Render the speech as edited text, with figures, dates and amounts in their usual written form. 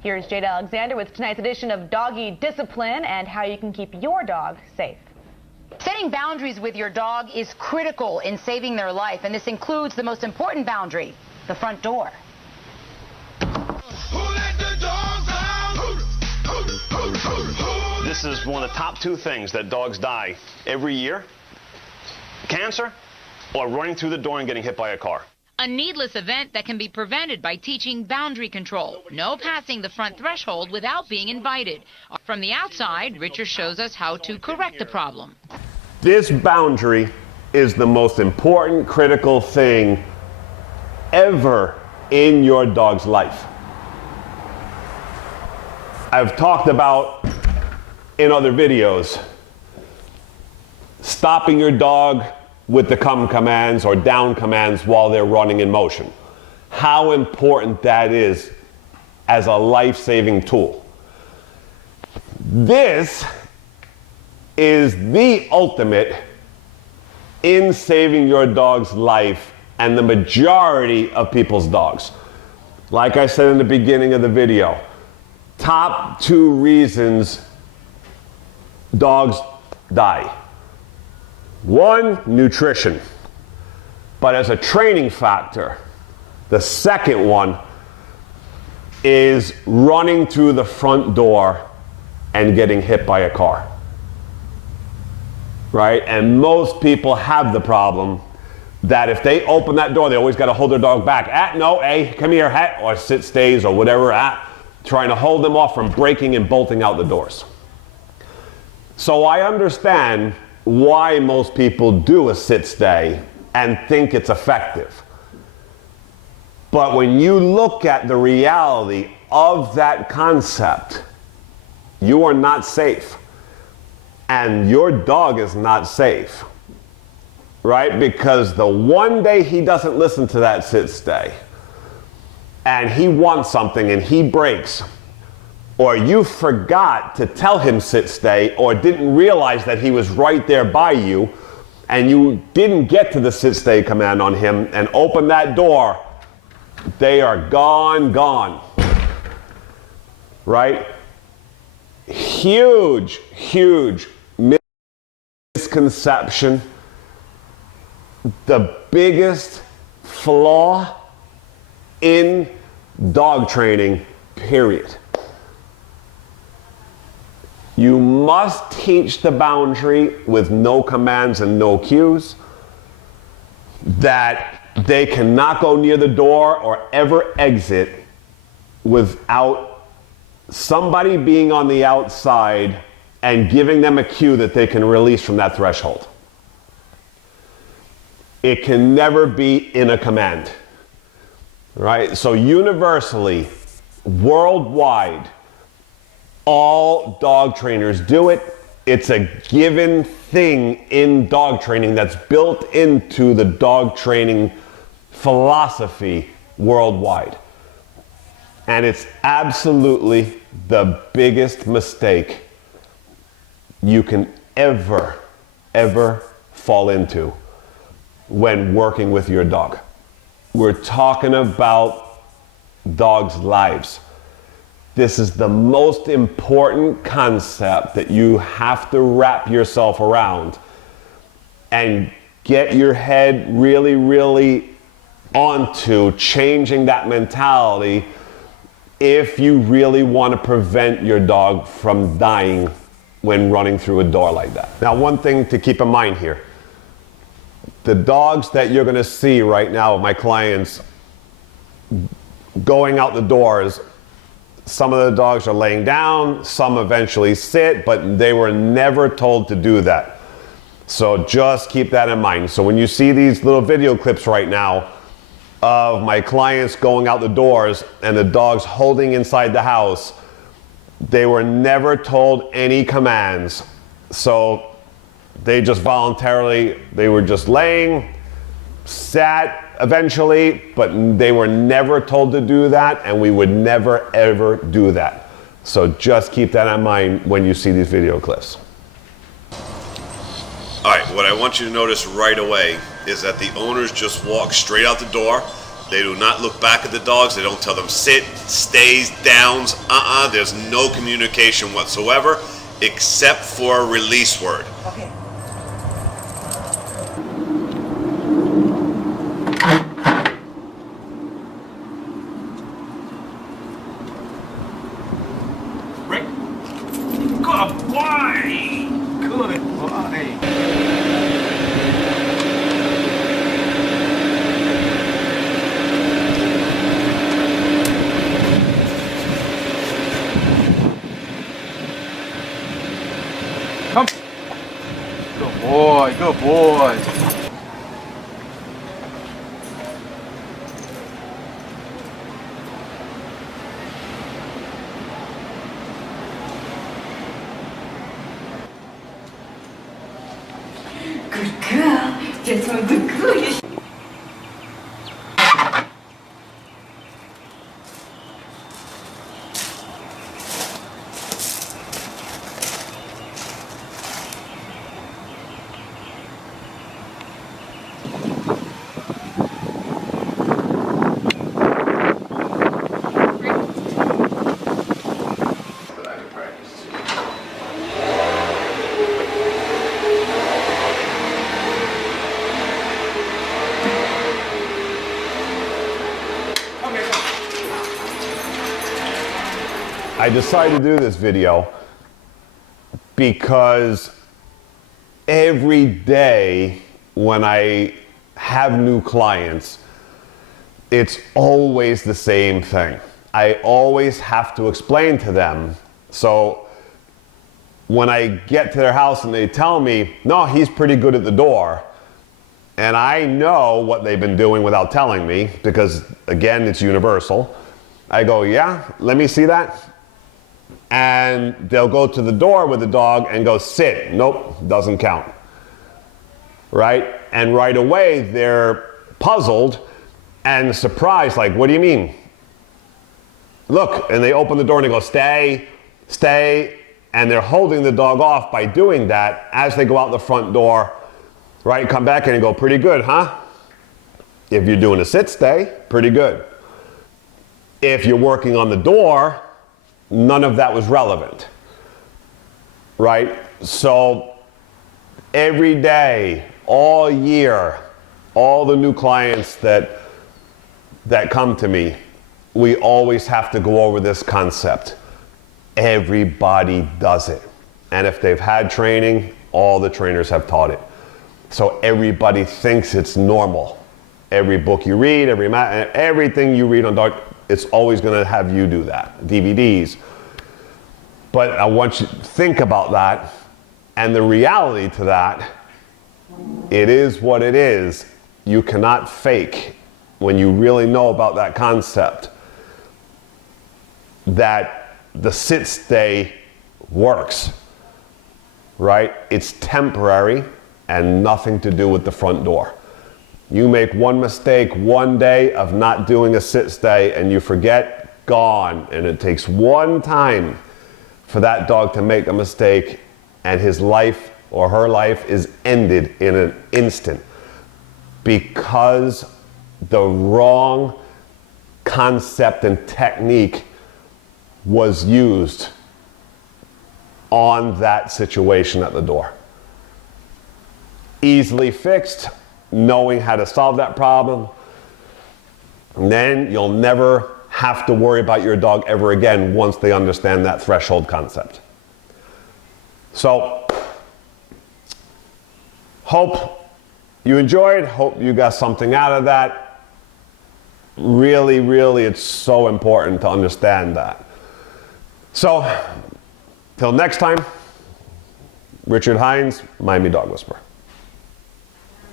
Here's Jade Alexander with tonight's edition of Doggy Discipline and how you can keep your dog safe. Setting boundaries with your dog is critical in saving their life, and this includes the most important boundary, the front door. This is one of the top two things that dogs die every year: cancer or running through the door and getting hit by a car. A needless event that can be prevented by teaching boundary control. No passing the front threshold without being invited. From the outside, Richard shows us how to correct the problem. This boundary is the most important, critical thing ever in your dog's life. I've talked about in other videos stopping your dog with the come commands or down commands while they're running in motion. How important that is as a life-saving tool. This is the ultimate in saving your dog's life and the majority of people's dogs. Like I said in the beginning of the video, top 2 reasons dogs die. 1, nutrition. But as a training factor, the second one is running through the front door and getting hit by a car. Right? And most people have the problem that if they open that door, they always got to hold their dog back. No, hey, come here, or sit stays or whatever, trying to hold them off from breaking and bolting out the doors. So I understand why most people do a sit stay and think it's effective. But when you look at the reality of that concept, you are not safe. And your dog is not safe. Right? Because the one day he doesn't listen to that sit stay and he wants something and he breaks, or you forgot to tell him sit stay or didn't realize that he was right there by you and you didn't get to the sit stay command on him and open that door, they are gone. Right? Huge misconception. The biggest flaw in dog training, period. You must teach the boundary with no commands and no cues, that they cannot go near the door or ever exit without somebody being on the outside and giving them a cue that they can release from that threshold. It can never be in a command, right? So universally, worldwide, all dog trainers do it. It's a given thing in dog training that's built into the dog training philosophy worldwide. And it's absolutely the biggest mistake you can ever fall into when working with your dog. We're talking about dogs' lives. This is the most important concept that you have to wrap yourself around and get your head really onto changing that mentality if you really want to prevent your dog from dying when running through a door like that. Now, one thing to keep in mind here, the dogs that you're going to see right now of my clients going out the doors, some of the dogs are laying down, some eventually sit, but they were never told to do that. So just keep that in mind. So when you see these little video clips right now of my clients going out the doors and the dogs holding inside the house, they were never told any commands. So they just voluntarily, they were just laying, sat eventually, but they were never told to do that, and we would never ever do that. So just keep that in mind when you see these video clips. All right, what I want you to notice right away is that the owners just walk straight out the door They do not look back at the dogs. They don't tell them sit, stays, downs. There's no communication whatsoever except for a release word. Okay. Rick. Good boy. Good boy. Come. Good boy, good boy. Good girl. That's my good girl. I decided to do this video because every day when I have new clients, it's always the same thing. I always have to explain to them. So when I get to their house and they tell me, no, he's pretty good at the door, and I know what they've been doing without telling me, because again, it's universal. I go, yeah, let me see that. And they'll go to the door with the dog and go, sit. Nope, doesn't count. Right? And right away, they're puzzled and surprised, like, what do you mean? Look, and they open the door and they go, stay, stay. And they're holding the dog off by doing that as they go out the front door, right? Come back in and go, pretty good, huh? If you're doing a sit, stay, pretty good. If you're working on the door, none of that was relevant, right? So every day, all year, all the new clients that come to me, we always have to go over this concept. Everybody does it. And if they've had training, all the trainers have taught it. So everybody thinks it's normal. Every book you read, everything you read on dog, it's always gonna have you do that, DVDs. But I want you to think about that, and the reality to that, it is what it is. You cannot fake when you really know about that concept, that the sit stay works, right? It's temporary and nothing to do with the front door. You make one mistake one day of not doing a sit stay and you forget, gone. And it takes one time for that dog to make a mistake and his life or her life is ended in an instant because the wrong concept and technique was used on that situation at the door. Easily fixed, knowing how to solve that problem, and then you'll never have to worry about your dog ever again once they understand that threshold concept. So, hope you enjoyed, hope you got something out of that. Really, really, it's so important to understand that. So, till next time, Richard Heinz, Miami Dog Whisperer.